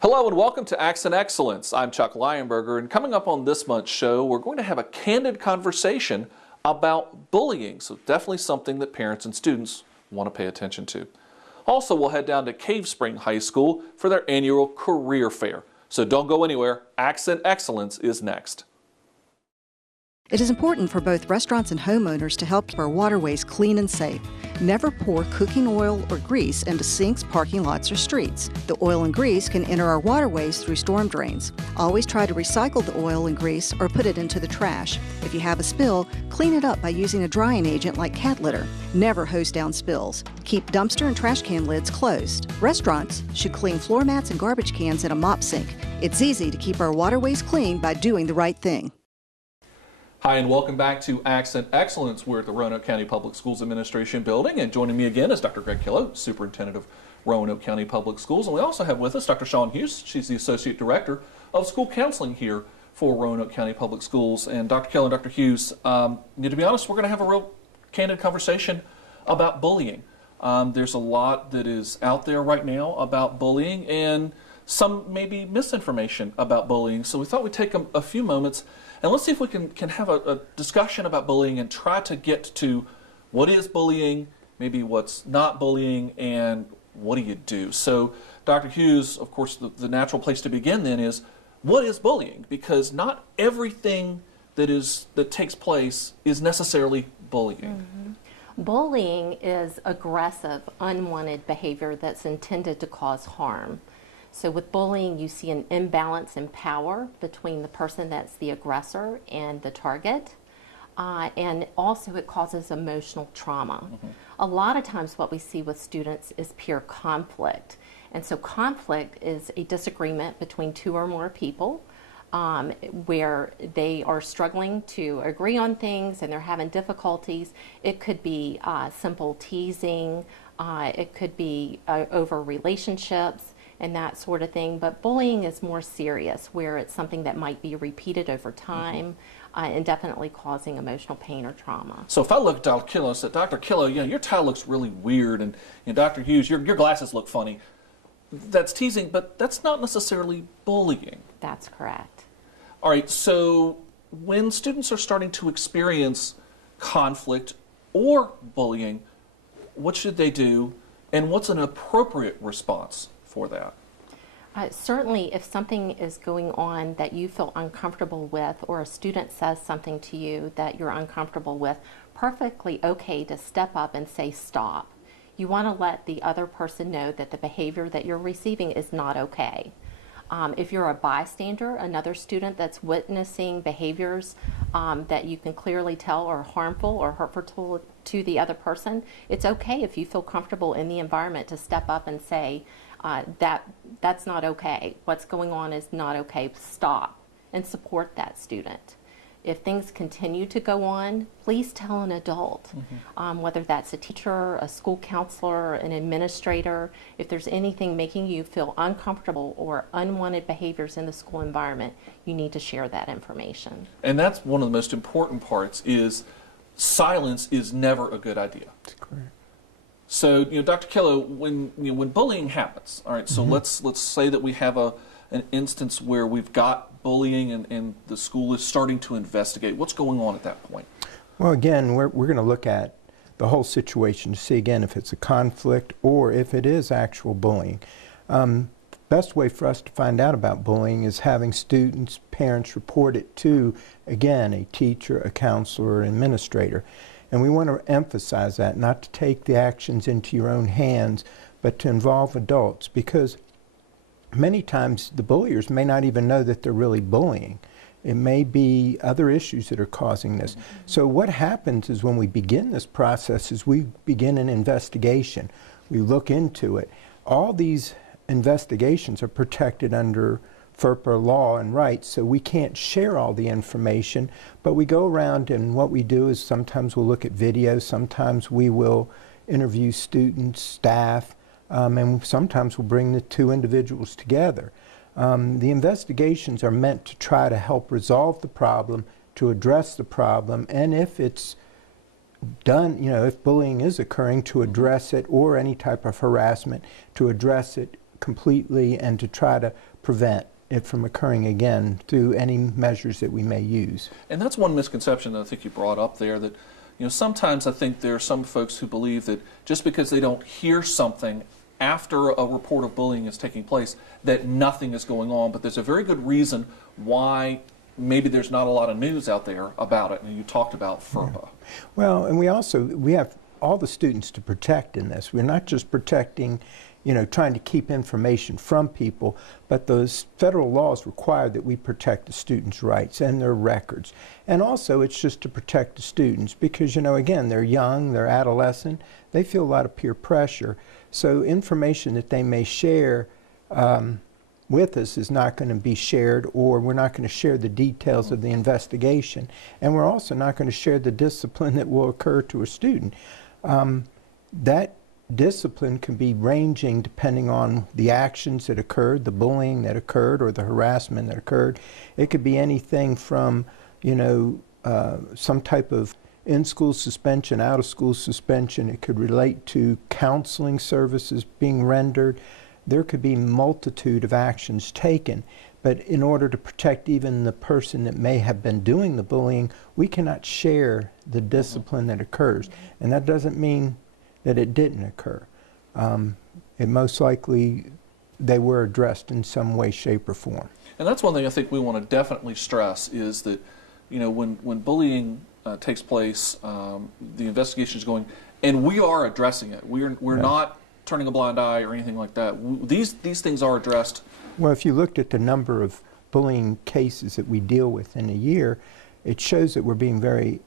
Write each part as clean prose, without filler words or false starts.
Hello and welcome to Accent Excellence. I'm Chuck Lionberger, and coming up on this month's show, we're going to have a candid conversation about bullying. So definitely something that parents and students want to pay attention to. Also, we'll head down to Cave Spring High School for their annual career fair. So don't go anywhere. Accent Excellence is next. It is important for both restaurants and homeowners to help keep our waterways clean and safe. Never pour cooking oil or grease into sinks, parking lots, or streets. The oil and grease can enter our waterways through storm drains. Always try to recycle the oil and grease or put it into the trash. If you have a spill, clean it up by using a drying agent like cat litter. Never hose down spills. Keep dumpster and trash can lids closed. Restaurants should clean floor mats and garbage cans in a mop sink. It's easy to keep our waterways clean by doing the right thing. Hi and welcome back to Accent Excellence. We're at the Roanoke County Public Schools Administration building, and joining me again is Dr. Greg Killow, Superintendent of Roanoke County Public Schools. And we also have with us Dr. Shawn Hughes. She's the Associate Director of School Counseling here for Roanoke County Public Schools. And Dr. Killow and Dr. Hughes, to be honest, we're going to have a real candid conversation about bullying. There's a lot that is out there right now about bullying and some maybe misinformation about bullying. So we thought we'd take a few moments and let's see if we can have a discussion about bullying and try to get to what is bullying, maybe what's not bullying, and what do you do? So, Dr. Hughes, of course, the natural place to begin then is, what is bullying? Because not everything that takes place is necessarily bullying. Mm-hmm. Bullying is aggressive, unwanted behavior that's intended to cause harm. So with bullying, you see an imbalance in power between the person that's the aggressor and the target. And also it causes emotional trauma. Mm-hmm. A lot of times what we see with students is peer conflict. And so conflict is a disagreement between two or more people where they are struggling to agree on things and they're having difficulties. It could be simple teasing. It could be over relationships and that sort of thing. But bullying is more serious, where it's something that might be repeated over time and definitely causing emotional pain or trauma. So if I look at Dr. Killow and say, Dr. Killow, your tie looks really weird, and Dr. Hughes, your glasses look funny, that's teasing, but that's not necessarily bullying. That's correct. All right, so when students are starting to experience conflict or bullying, what should they do, and what's an appropriate response for that? Certainly, if something is going on that you feel uncomfortable with, or a student says something to you that you're uncomfortable with, perfectly okay to step up and say stop. You want to let the other person know that the behavior that you're receiving is not okay. If you're a bystander, another student that's witnessing behaviors that you can clearly tell are harmful or hurtful to the other person, it's okay if you feel comfortable in the environment to step up and say, that's not okay. What's going on is not okay. Stop and support that student. If things continue to go on, please tell an adult, whether that's a teacher, a school counselor, an administrator. If there's anything making you feel uncomfortable or unwanted behaviors in the school environment, you need to share that information. And that's one of the most important parts, is silence is never a good idea. That's correct. So, Dr. Killow, when bullying happens, all right, so let's say that we have an instance where we've got bullying and the school is starting to investigate. What's going on at that point? Well, again, we're going to look at the whole situation to see, again, if it's a conflict or if it is actual bullying. Best way for us to find out about bullying is having students, parents report it to, again, a teacher, a counselor, an administrator. And we want to emphasize that, not to take the actions into your own hands, but to involve adults, because many times the bulliers may not even know that they're really bullying. It may be other issues that are causing this. So what happens is when we begin this process is we begin an investigation. We look into it. All these investigations are protected under FERPA law and rights, so we can't share all the information, but we go around and what we do is sometimes we'll look at videos, sometimes we will interview students, staff, and sometimes we'll bring the two individuals together. The investigations are meant to try to help resolve the problem, to address the problem, and if it's done, if bullying is occurring, to address it, or any type of harassment, to address it completely and to try to prevent it from occurring again through any measures that we may use. And that's one misconception that I think you brought up there, that sometimes I think there are some folks who believe that just because they don't hear something after a report of bullying is taking place, that nothing is going on. But there's a very good reason why maybe there's not a lot of news out there about it, and you talked about FERPA. Yeah. Well, and we have all the students to protect in this. We're not just protecting, trying to keep information from people, but those federal laws require that we protect the students' rights and their records. And also it's just to protect the students because, again, they're young, they're adolescent, they feel a lot of peer pressure. So information that they may share with us is not going to be shared, or we're not going to share the details of the investigation. And we're also not going to share the discipline that will occur to a student. That discipline can be ranging depending on the actions that occurred, the bullying that occurred, or the harassment that occurred. It could be anything from, some type of in-school suspension, out-of-school suspension. It could relate to counseling services being rendered. There could be a multitude of actions taken, but in order to protect even the person that may have been doing the bullying, we cannot share the discipline that occurs. And that doesn't mean that it didn't occur. It most likely they were addressed in some way, shape, or form. And that's one thing I think we want to definitely stress is that, when bullying takes place, the investigation is going, and we are addressing it. We're Yes. not turning a blind eye or anything like that. These things are addressed. Well, if you looked at the number of bullying cases that we deal with in a year, it shows that we're being very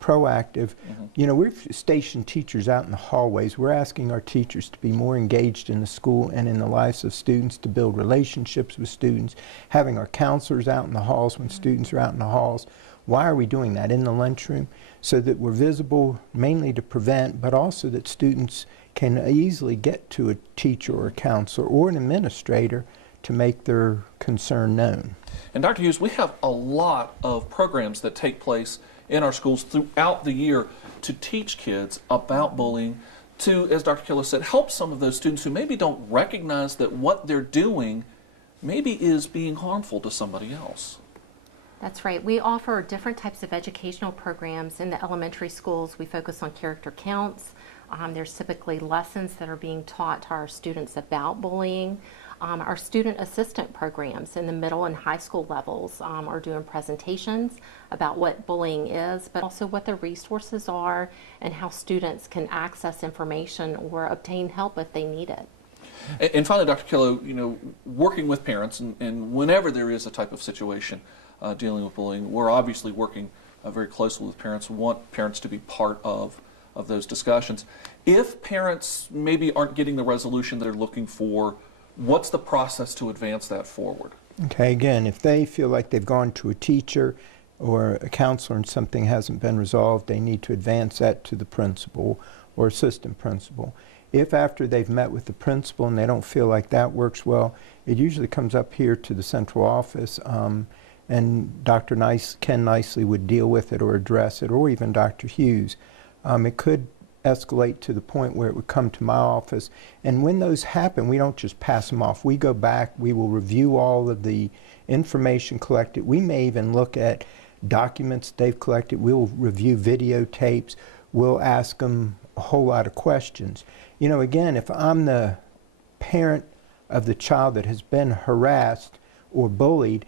proactive. We've stationed teachers out in the hallways. We're asking our teachers to be more engaged in the school and in the lives of students, to build relationships with students, having our counselors out in the halls when students are out in the halls. Why are we doing that in the lunchroom? So that we're visible, mainly to prevent, but also that students can easily get to a teacher or a counselor or an administrator to make their concern known. And Dr. Hughes, we have a lot of programs that take place in our schools throughout the year to teach kids about bullying, to, as Dr. Killer said, help some of those students who maybe don't recognize that what they're doing maybe is being harmful to somebody else. That's right. We offer different types of educational programs in the elementary schools. We focus on character counts. There's typically lessons that are being taught to our students about bullying. Our student assistant programs in the middle and high school levels are doing presentations about what bullying is, but also what the resources are and how students can access information or obtain help if they need it. And finally, Dr. Killo, working with parents, and whenever there is a type of situation dealing with bullying, we're obviously working very closely with parents. We want parents to be part of those discussions. If parents maybe aren't getting the resolution they're looking for, what's the process to advance that forward? Okay, again, if they feel like they've gone to a teacher or a counselor and something hasn't been resolved, they need to advance that to the principal or assistant principal. If after they've met with the principal and they don't feel like that works well, it usually comes up here to the central office, and Dr. Ken Nicely would deal with it or address it, or even Dr. Hughes. It could escalate to the point where it would come to my office, and when those happen, we don't just pass them off. We go back, we will review all of the information collected. We may even look at documents they've collected. We'll review videotapes. We'll ask them a whole lot of questions. Again, if I'm the parent of the child that has been harassed or bullied,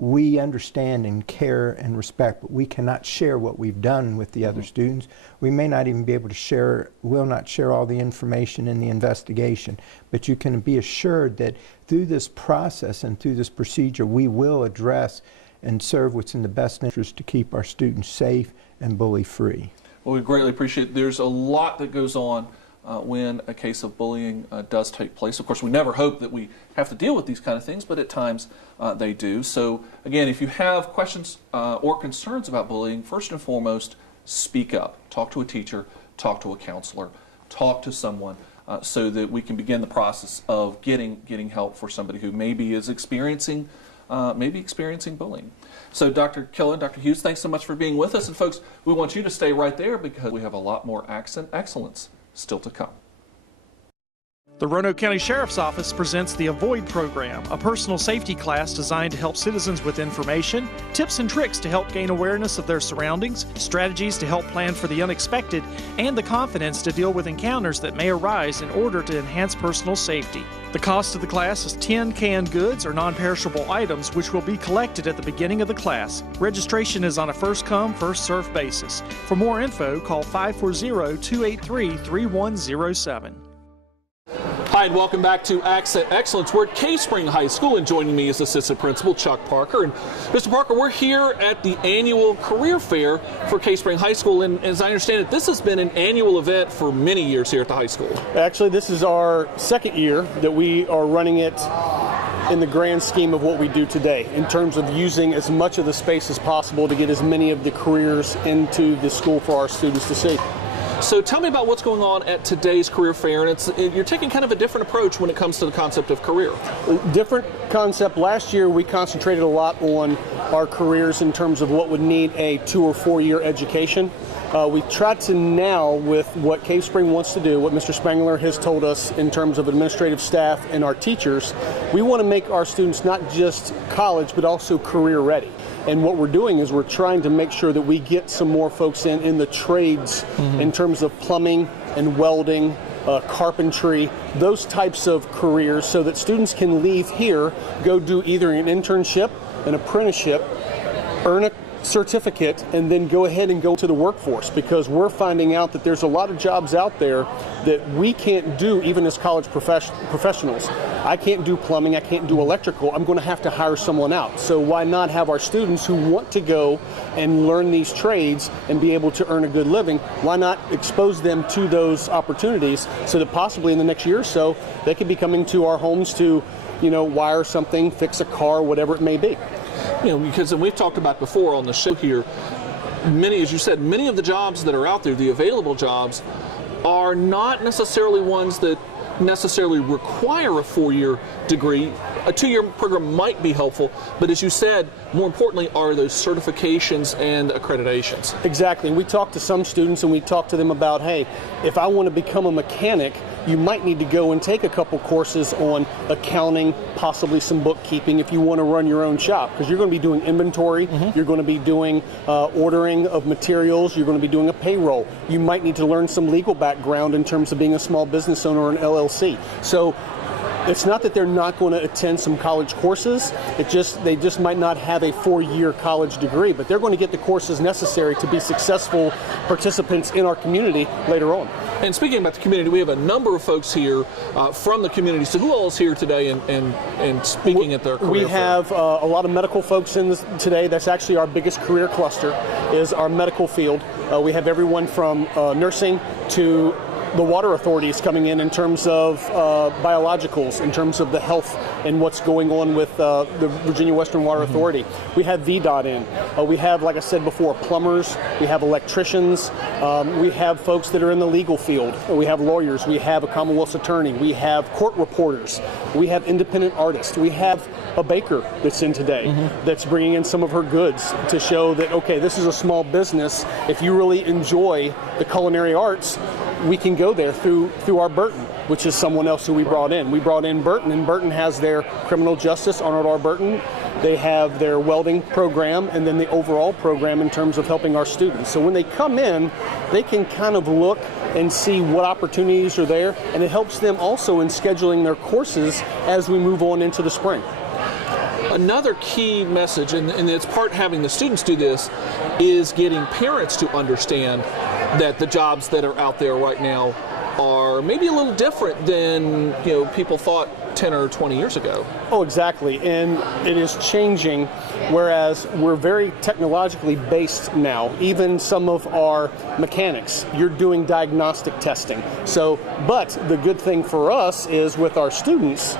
we understand and care and respect, but we cannot share what we've done with the other students. We may not even be able to share, will not share all the information in the investigation, but you can be assured that through this process and through this procedure, we will address and serve what's in the best interest to keep our students safe and bully-free. Well, we greatly appreciate it. There's a lot that goes on when a case of bullying does take place. Of course, we never hope that we have to deal with these kind of things, but at times they do. So again, if you have questions or concerns about bullying, first and foremost, speak up. Talk to a teacher, talk to a counselor, talk to someone so that we can begin the process of getting help for somebody who maybe is experiencing bullying. So Dr. Killer and Dr. Hughes, thanks so much for being with us. And folks, we want you to stay right there because we have a lot more Accent Excellence still to come. The Roanoke County Sheriff's Office presents the Avoid program, a personal safety class designed to help citizens with information, tips and tricks to help gain awareness of their surroundings, strategies to help plan for the unexpected, and the confidence to deal with encounters that may arise in order to enhance personal safety. The cost of the class is 10 canned goods or non-perishable items, which will be collected at the beginning of the class. Registration is on a first-come, first-served basis. For more info, call 540-283-3107. Hi, and welcome back to Accent Excellence. We're at Cave Spring High School, and joining me is Assistant Principal Chuck Parker. And Mr. Parker, we're here at the annual career fair for Cave Spring High School, and as I understand it, this has been an annual event for many years here at the high school. Actually, this is our second year that we are running it in the grand scheme of what we do today, in terms of using as much of the space as possible to get as many of the careers into the school for our students to see. So tell me about what's going on at today's career fair, and you're taking kind of a different approach when it comes to the concept of career. Different concept. Last year we concentrated a lot on our careers in terms of what would need a 2 or 4 year education. We tried to now, with what Cave Spring wants to do, what Mr. Spangler has told us in terms of administrative staff and our teachers, we want to make our students not just college but also career ready. And what we're doing is we're trying to make sure that we get some more folks in the trades, in terms of plumbing and welding, carpentry, those types of careers, so that students can leave here, go do either an internship, an apprenticeship, earn a certificate, and then go ahead and go to the workforce, because we're finding out that there's a lot of jobs out there that we can't do even as college professionals. I can't do plumbing, I can't do electrical, I'm going to have to hire someone out. So why not have our students who want to go and learn these trades and be able to earn a good living, why not expose them to those opportunities so that possibly in the next year or so they could be coming to our homes to, wire something, fix a car, whatever it may be. Because we've talked about before on the show here, as you said, many of the jobs that are out there, the available jobs, are not necessarily ones that necessarily require a 4-year degree. A 2-year program might be helpful, but as you said, more importantly are those certifications and accreditations. Exactly. And we talk to some students and we talk to them about, hey, if I want to become a mechanic, you might need to go and take a couple courses on accounting, possibly some bookkeeping if you want to run your own shop, because you're going to be doing inventory, you're going to be doing ordering of materials, you're going to be doing a payroll. You might need to learn some legal background in terms of being a small business owner or an LLC. So it's not that they're not going to attend some college courses, they just might not have a 4-year college degree, but they're going to get the courses necessary to be successful participants in our community later on. And speaking about the community, we have a number of folks here from the community. So who all is here today and speaking at their career We fair? have a lot of medical folks in this today. That's actually our biggest career cluster, is our medical field. We have everyone from nursing to the water authorities coming in terms of biologicals, in terms of the health and what's going on with the Virginia Western Water Authority. We have VDOT in. We have, like I said before, plumbers. We have electricians. We have folks that are in the legal field. We have lawyers. We have a Commonwealth's attorney. We have court reporters. We have independent artists. We have a baker that's in today that's bringing in some of her goods to show that, okay, this is a small business. If you really enjoy the culinary arts, we can go there through our Burton, which is someone else who we brought in. We brought in Burton, and Burton has their criminal justice, Arnold R. Burton. They have their welding program, and then the overall program in terms of helping our students. So when they come in, they can kind of look and see what opportunities are there, and it helps them also in scheduling their courses as we move on into the spring. Another key message, and it's part having the students do this, is getting parents to understand that the jobs that are out there right now are maybe a little different than people thought 10 or 20 years ago. Oh, exactly. And it is changing, whereas we're very technologically based now. Even some of our mechanics, you're doing diagnostic testing. So, but the good thing for us is with our students,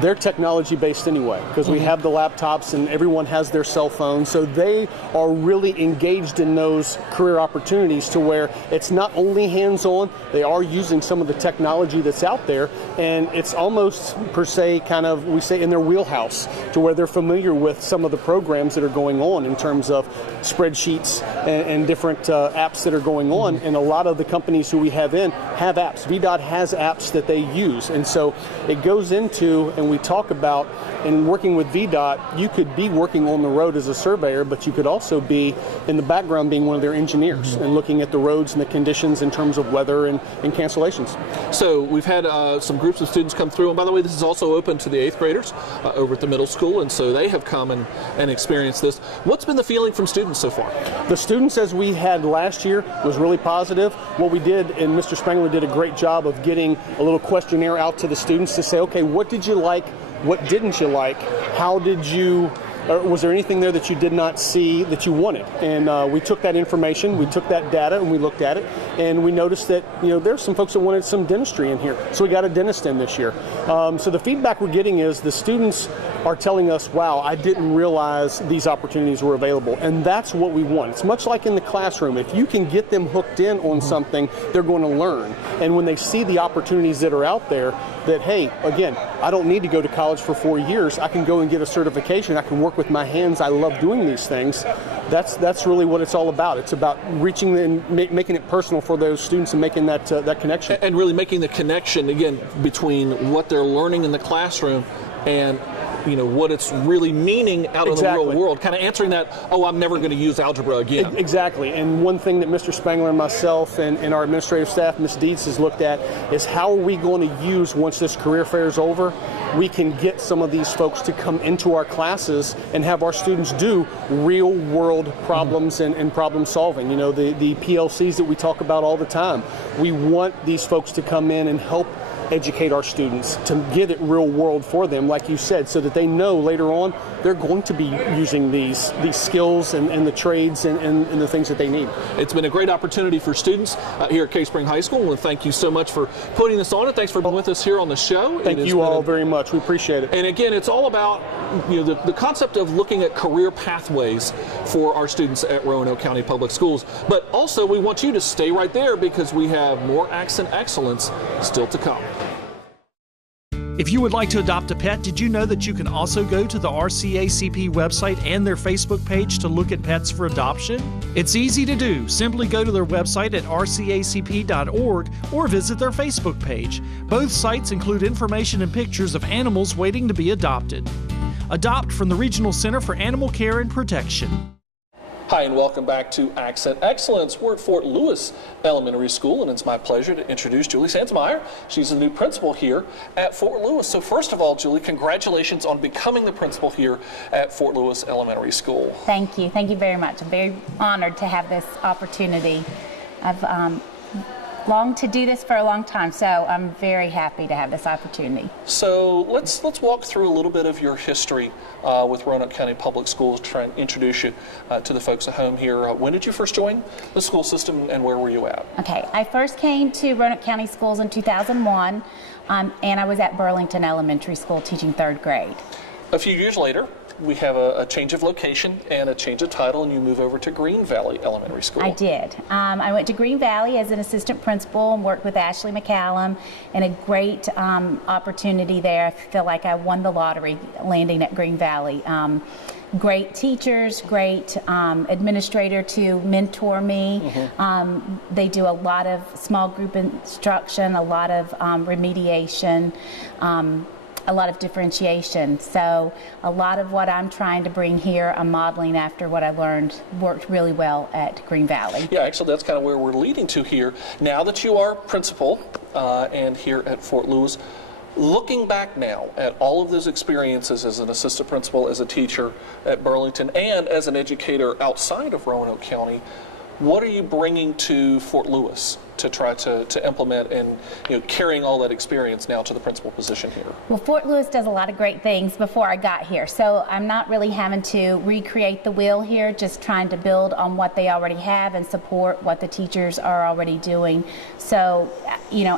they're technology based anyway, because we have the laptops and everyone has their cell phone, so they are really engaged in those career opportunities to where it's not only hands-on, they are using some of the technology that's out there, and it's almost per se kind of, we say, in their wheelhouse, to where they're familiar with some of the programs that are going on in terms of spreadsheets and different apps that are going on. And a lot of the companies who we have in have apps. VDOT has apps that they use, and so it goes into, and we talk about, in working with VDOT, you could be working on the road as a surveyor, but you could also be in the background being one of their engineers and looking at the roads and the conditions in terms of weather and cancellations. So we've had some groups of students come through, and by the way, this is also open to the 8th graders over at the middle school, and so they have come and experienced this. What's been the feeling from students so far? The students, as we had last year, was really positive. What we did, and Mr. Spangler did a great job of getting a little questionnaire out to the students to say, okay, what did you like? What didn't you like? How did you, or was there anything there that you did not see that you wanted? And we took that information, we took that data, and we looked at it, and we noticed that, you know, there's some folks that wanted some dentistry in here, so we got a dentist in this year. So the feedback we're getting is the students are telling us, wow, I didn't realize these opportunities were available, and that's what we want. It's much like in the classroom. If you can get them hooked in on something, they're going to learn. And when they see the opportunities that are out there, that, hey, again, I don't need to go to college for 4 years. I can go and get a certification. I can work with my hands. I love doing these things. That's really what it's all about. It's about reaching and making it personal for those students and making that connection. And really making the connection, again, between what they're learning in the classroom and, you know, what it's really meaning out in the real world, kind of answering that, oh, I'm never going to use algebra again. Exactly. And one thing that Mr. Spangler and myself and our administrative staff, Ms. Dietz, has looked at is how are we going to use, once this career fair is over, we can get some of these folks to come into our classes and have our students do real world problems and problem solving. You know, the PLCs that we talk about all the time. We want these folks to come in and help educate our students, to get it real world for them, like you said, so that they know later on they're going to be using these skills and the trades and the things that they need. It's been a great opportunity for students here at Cave Spring High School, and thank you so much for putting this on, and thanks for being with us here on the show. Thank you all very much. We appreciate it. And again, it's all about, you know, the concept of looking at career pathways for our students at Roanoke County Public Schools. But also, we want you to stay right there because we have more Accent Excellence still to come. If you would like to adopt a pet, did you know that you can also go to the RCACP website and their Facebook page to look at pets for adoption? It's easy to do. Simply go to their website at rcacp.org or visit their Facebook page. Both sites include information and pictures of animals waiting to be adopted. Adopt from the Regional Center for Animal Care and Protection. Hi, and welcome back to Accent Excellence. We're at Fort Lewis Elementary School, and it's my pleasure to introduce Julie Santemeyer. She's the new principal here at Fort Lewis. So first of all, Julie, congratulations on becoming the principal here at Fort Lewis Elementary School. Thank you. Thank you very much. I'm very honored to have this opportunity. I've longed to do this for a long time, so I'm very happy to have this opportunity. So let's walk through a little bit of your history with Roanoke County Public Schools, try and introduce you to the folks at home here. When did you first join the school system, and where were you at? Okay, I first came to Roanoke County Schools in 2001, and I was at Burlington Elementary School teaching 3rd grade. A few years later, we have a change of location and a change of title, and you move over to Green Valley Elementary School. I did. I went to Green Valley as an assistant principal and worked with Ashley McCallum, and a great opportunity there. I feel like I won the lottery landing at Green Valley. Great teachers, great administrator to mentor me. They do a lot of small group instruction, a lot of remediation, a lot of differentiation. So a lot of what I'm trying to bring here, I'm modeling after what I learned worked really well at Green Valley. Yeah, actually that's kind of where we're leading to here. Now that you are principal and here at Fort Lewis, looking back now at all of those experiences as an assistant principal, as a teacher at Burlington, and as an educator outside of Roanoke County, what are you bringing to Fort Lewis to try to implement and carrying all that experience now to the principal position here? Well, Fort Lewis does a lot of great things before I got here, so I'm not really having to recreate the wheel here, just trying to build on what they already have and support what the teachers are already doing. So,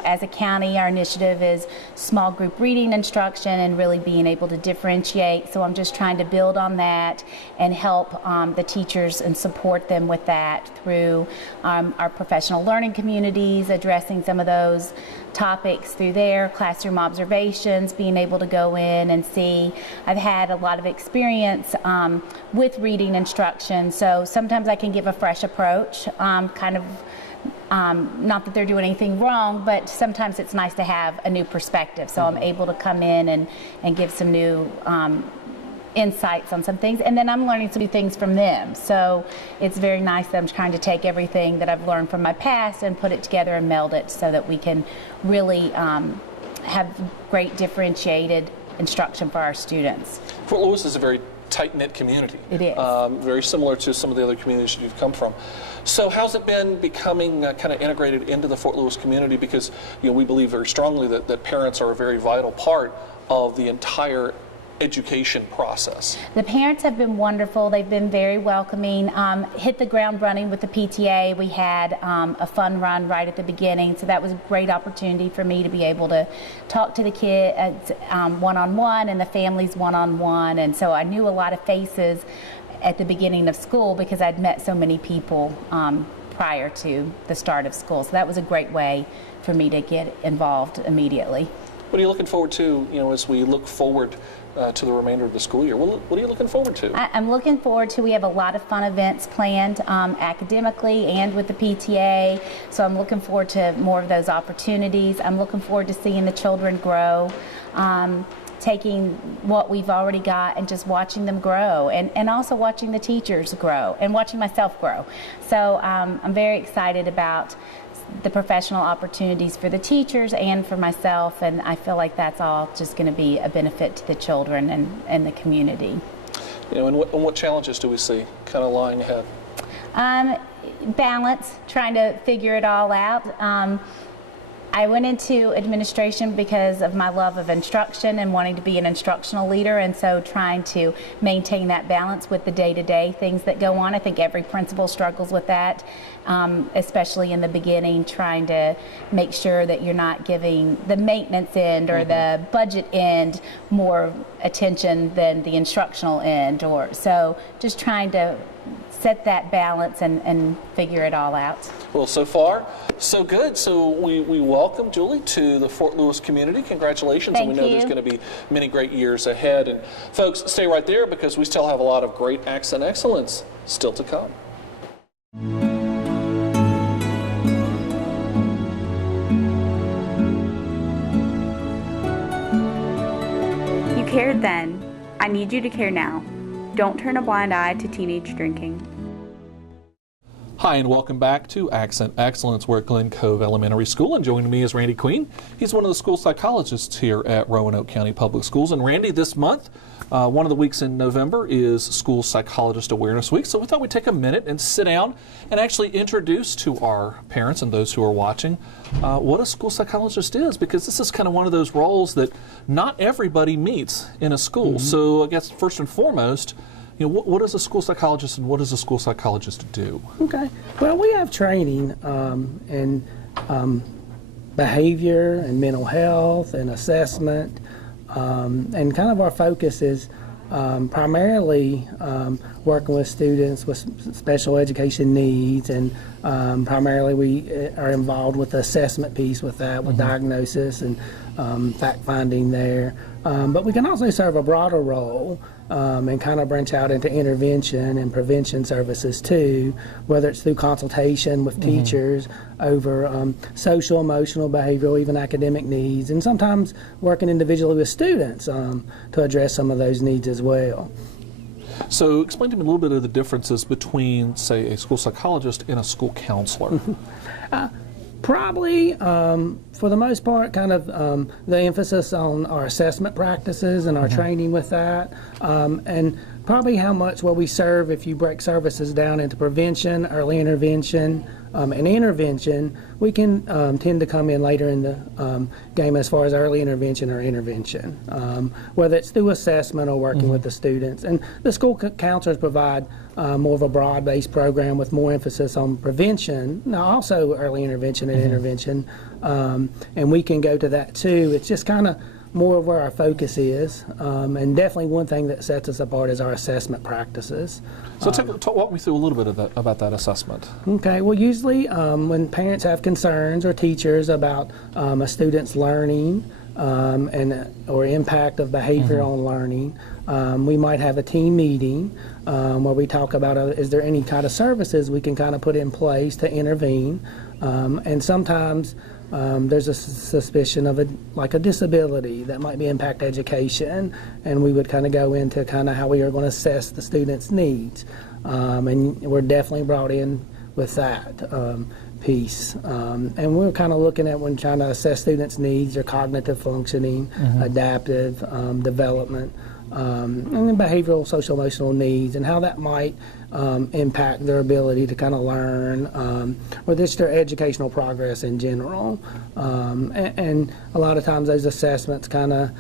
as a county, our initiative is small group reading instruction and really being able to differentiate. So I'm just trying to build on that and help the teachers and support them with that through our professional learning communities, addressing some of those topics through their classroom observations, being able to go in and see. I've had a lot of experience with reading instruction, so sometimes I can give a fresh approach, not that they're doing anything wrong, but sometimes it's nice to have a new perspective. So I'm able to come in and give some new insights on some things, and then I'm learning some new things from them. So it's very nice that I'm trying to take everything that I've learned from my past and put it together and meld it so that we can really have great differentiated instruction for our students. Fort Lewis is a very tight-knit community. It is. Very similar to some of the other communities you've come from. So how's it been becoming kind of integrated into the Fort Lewis community? Because we believe very strongly that parents are a very vital part of the entire education process. The parents have been wonderful. They've been very welcoming. Hit the ground running with the PTA. We had a fun run right at the beginning, so that was a great opportunity for me to be able to talk to the kids one-on-one and the families one-on-one, and so I knew a lot of faces at the beginning of school because I'd met so many people prior to the start of school, so that was a great way for me to get involved immediately. What are you looking forward to, as we look forward to the remainder of the school year? What are you looking forward to? I'm looking forward to, we have a lot of fun events planned academically and with the PTA, so I'm looking forward to more of those opportunities. I'm looking forward to seeing the children grow, taking what we've already got and just watching them grow, and also watching the teachers grow and watching myself grow. So I'm very excited about the professional opportunities for the teachers and for myself, and I feel like that's all just going to be a benefit to the children and the community. And what challenges do we see kind of lying ahead? Balance, trying to figure it all out. I went into administration because of my love of instruction and wanting to be an instructional leader, and so trying to maintain that balance with the day-to-day things that go on. I think every principal struggles with that, especially in the beginning, trying to make sure that you're not giving the maintenance end or the budget end more attention than the instructional end, or so just trying to set that balance and figure it all out. Well, so far, so good. So we welcome Julie to the Fort Lewis community. Congratulations. Thank and we know there's going to be many great years ahead. And folks, stay right there because we still have a lot of great accent excellence still to come. You cared then. I need you to care now. Don't turn a blind eye to teenage drinking. Hi, and welcome back to Accent Excellence. We're at Glen Cove Elementary School, and joining me is Randy Queen. He's one of the school psychologists here at Roanoke County Public Schools. And Randy, this month, one of the weeks in November is School Psychologist Awareness Week, so we thought we'd take a minute and sit down and actually introduce to our parents and those who are watching what a school psychologist is, because this is kind of one of those roles that not everybody meets in a school. So I guess first and foremost, what is a school psychologist and what does a school psychologist do? Okay. Well, we have training in behavior and mental health and assessment, and kind of our focus is primarily working with students with special education needs, and primarily we are involved with the assessment piece with that, with diagnosis and fact-finding there. But we can also serve a broader role and kind of branch out into intervention and prevention services too, whether it's through consultation with teachers over social, emotional, behavioral, even academic needs, and sometimes working individually with students to address some of those needs as well. So explain to me a little bit of the differences between, say, a school psychologist and a school counselor. Probably, for the most part, kind of the emphasis on our assessment practices and our training with that, and probably how much will we serve if you break services down into prevention, early intervention, and intervention, we can tend to come in later in the game as far as early intervention or intervention, whether it's through assessment or working with the students. And the school counselors provide more of a broad-based program with more emphasis on prevention, now also early intervention and intervention, and we can go to that too. It's just kind of more of where our focus is, and definitely one thing that sets us apart is our assessment practices. So walk me through a little bit about that assessment. Okay, well usually when parents have concerns or teachers about a student's learning or impact of behavior on learning, we might have a team meeting where we talk about is there any kind of services we can kind of put in place to intervene, and sometimes there's a suspicion of a disability that might be impact education, and we would kind of go into kind of how we are going to assess the student's needs, and we're definitely brought in with that piece, and we're kind of looking at when trying to assess students' needs, their cognitive functioning, adaptive development, and then behavioral, social, emotional needs, and how that might impact their ability to kind of learn, or just their educational progress in general. And a lot of times those assessments kind of,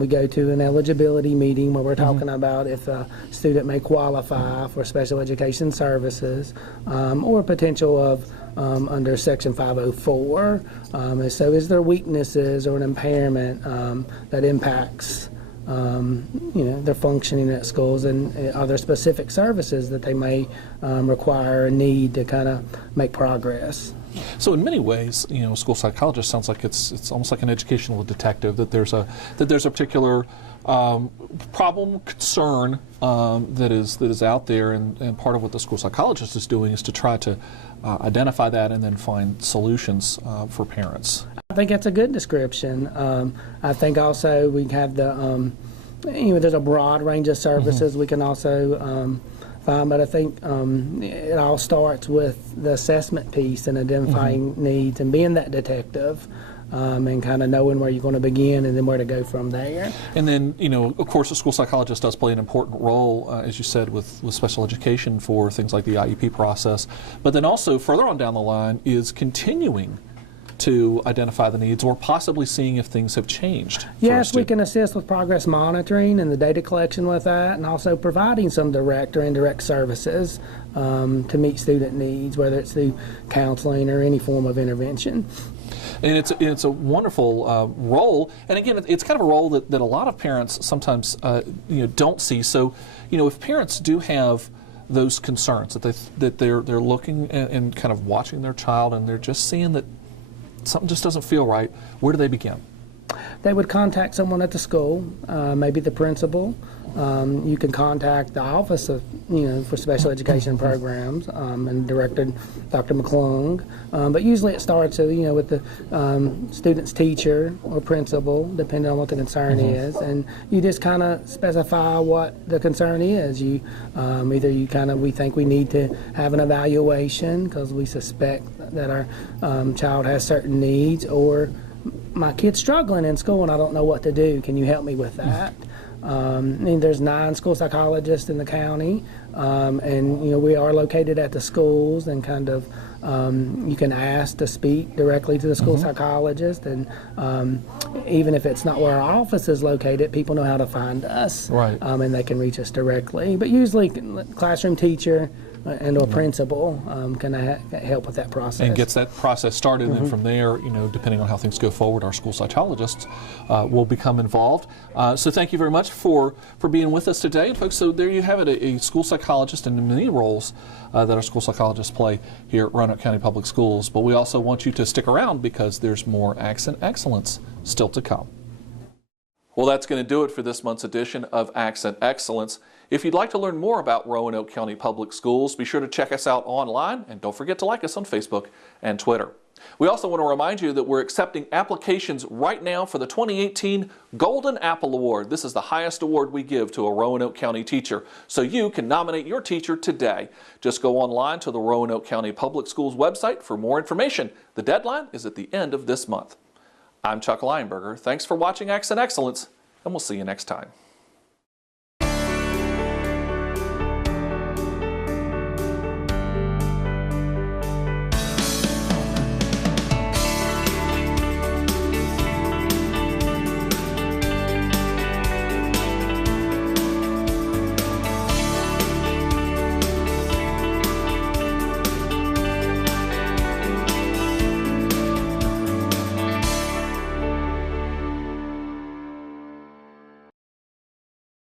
we go to an eligibility meeting where we're talking about if a student may qualify for special education services, or potential of under Section 504. And so is there weaknesses or an impairment that impacts their functioning at schools, and are there specific services that they may require or need to kind of make progress? So in many ways, a school psychologist sounds like it's almost like an educational detective, that there's a particular problem, concern that is out there, and part of what the school psychologist is doing is to try to identify that and then find solutions for parents. I think that's a good description. I think also we have there's a broad range of services we can also find, but I think it all starts with the assessment piece and identifying needs and being that detective. And kind of knowing where you're going to begin and then where to go from there. And then, of course, the school psychologist does play an important role, as you said, with special education for things like the IEP process. But then also, further on down the line, is continuing to identify the needs or possibly seeing if things have changed. Yes, we can assist with progress monitoring and the data collection with that, and also providing some direct or indirect services to meet student needs, whether it's through counseling or any form of intervention. And it's a wonderful role, and again, it's kind of a role that a lot of parents sometimes don't see. So, if parents do have those concerns that they're looking and kind of watching their child, and they're just seeing that something just doesn't feel right, where do they begin? They would contact someone at the school, maybe the principal. You can contact the office of, for special education programs, and Director Dr. McClung. But usually it starts, with the student's teacher or principal, depending on what the concern is, and you just kind of specify what the concern is. We think we need to have an evaluation because we suspect that our child has certain needs, or my kid's struggling in school and I don't know what to do. Can you help me with that? There's 9 school psychologists in the county, and we are located at the schools, and kind of you can ask to speak directly to the school psychologist, and even if it's not where our office is located, people know how to find us, right? And they can reach us directly. But usually, classroom teacher and or principal can help with that process. And gets that process started, and from there, depending on how things go forward, our school psychologists will become involved. So thank you very much for being with us today, folks. So there you have it, a school psychologist and the many roles that our school psychologists play here at Roanoke County Public Schools. But we also want you to stick around because there's more Accent Excellence still to come. Well, that's going to do it for this month's edition of Accent Excellence. If you'd like to learn more about Roanoke County Public Schools, be sure to check us out online, and don't forget to like us on Facebook and Twitter. We also want to remind you that we're accepting applications right now for the 2018 Golden Apple Award. This is the highest award we give to a Roanoke County teacher, so you can nominate your teacher today. Just go online to the Roanoke County Public Schools website for more information. The deadline is at the end of this month. I'm Chuck Leinberger. Thanks for watching Accent Excellence, and we'll see you next time.